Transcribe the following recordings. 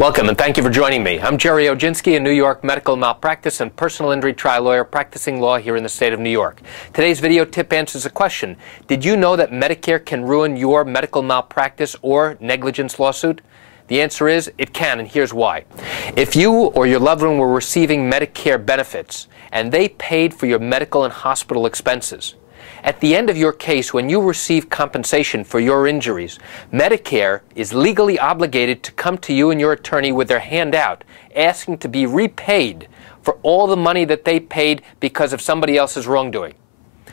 Welcome and thank you for joining me. I'm Gerry Oginski, a New York medical malpractice and personal injury trial lawyer practicing law here in the state of New York. Today's video tip answers a question. Did you know that Medicare can ruin your medical malpractice or negligence lawsuit? The answer is it can, and here's why. If you or your loved one were receiving Medicare benefits and they paid for your medical and hospital expenses, at the end of your case, when you receive compensation for your injuries, Medicare is legally obligated to come to you and your attorney with their hand out, asking to be repaid for all the money that they paid because of somebody else's wrongdoing.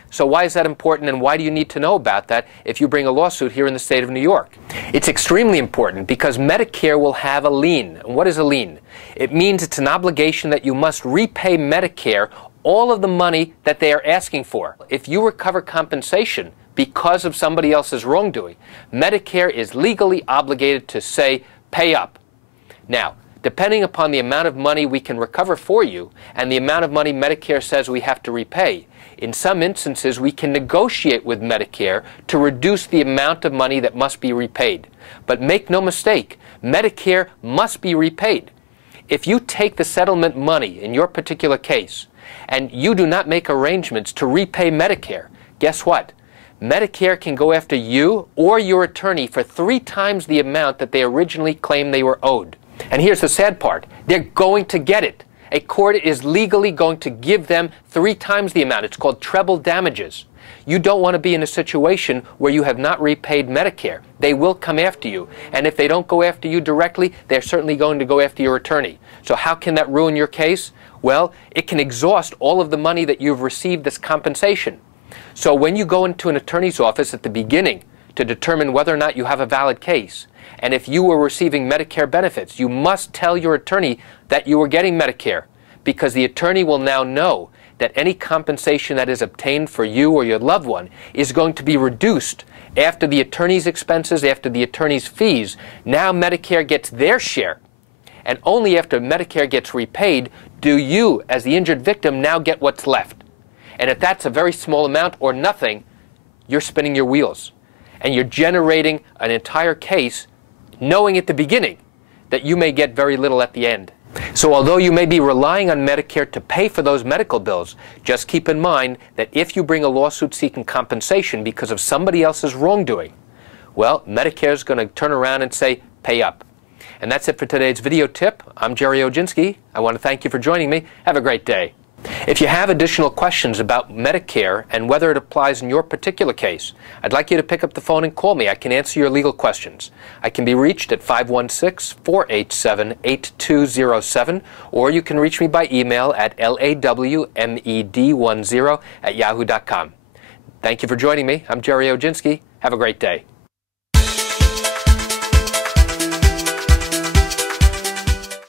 So why is that important, and why do you need to know about that if you bring a lawsuit here in the state of New York? It's extremely important because Medicare will have a lien. And what is a lien? It means it's an obligation that you must repay Medicare all of the money that they are asking for. If you recover compensation because of somebody else's wrongdoing, Medicare is legally obligated to say, pay up. Now, depending upon the amount of money we can recover for you and the amount of money Medicare says we have to repay, in some instances we can negotiate with Medicare to reduce the amount of money that must be repaid. But make no mistake, Medicare must be repaid. If you take the settlement money in your particular case and you do not make arrangements to repay Medicare, guess what? Medicare can go after you or your attorney for 3 times the amount that they originally claimed they were owed. And here's the sad part. They're going to get it. A court is legally going to give them 3 times the amount. It's called treble damages. You don't want to be in a situation where you have not repaid Medicare. They will come after you. And if they don't go after you directly, they're certainly going to go after your attorney. So how can that ruin your case? Well, it can exhaust all of the money that you've received as compensation. So when you go into an attorney's office at the beginning to determine whether or not you have a valid case, and if you were receiving Medicare benefits, you must tell your attorney that you were getting Medicare, because the attorney will now know that any compensation that is obtained for you or your loved one is going to be reduced after the attorney's expenses, after the attorney's fees. Now Medicare gets their share. And only after Medicare gets repaid do you, as the injured victim, now get what's left. And if that's a very small amount or nothing, you're spinning your wheels. And you're generating an entire case knowing at the beginning that you may get very little at the end. So although you may be relying on Medicare to pay for those medical bills, just keep in mind that if you bring a lawsuit seeking compensation because of somebody else's wrongdoing, well, Medicare is going to turn around and say, pay up. And that's it for today's video tip. I'm Gerry Oginski. I want to thank you for joining me. Have a great day. If you have additional questions about Medicare and whether it applies in your particular case, I'd like you to pick up the phone and call me. I can answer your legal questions. I can be reached at 516-487-8207, or you can reach me by email at lawmed10@yahoo.com. Thank you for joining me. I'm Gerry Oginski. Have a great day.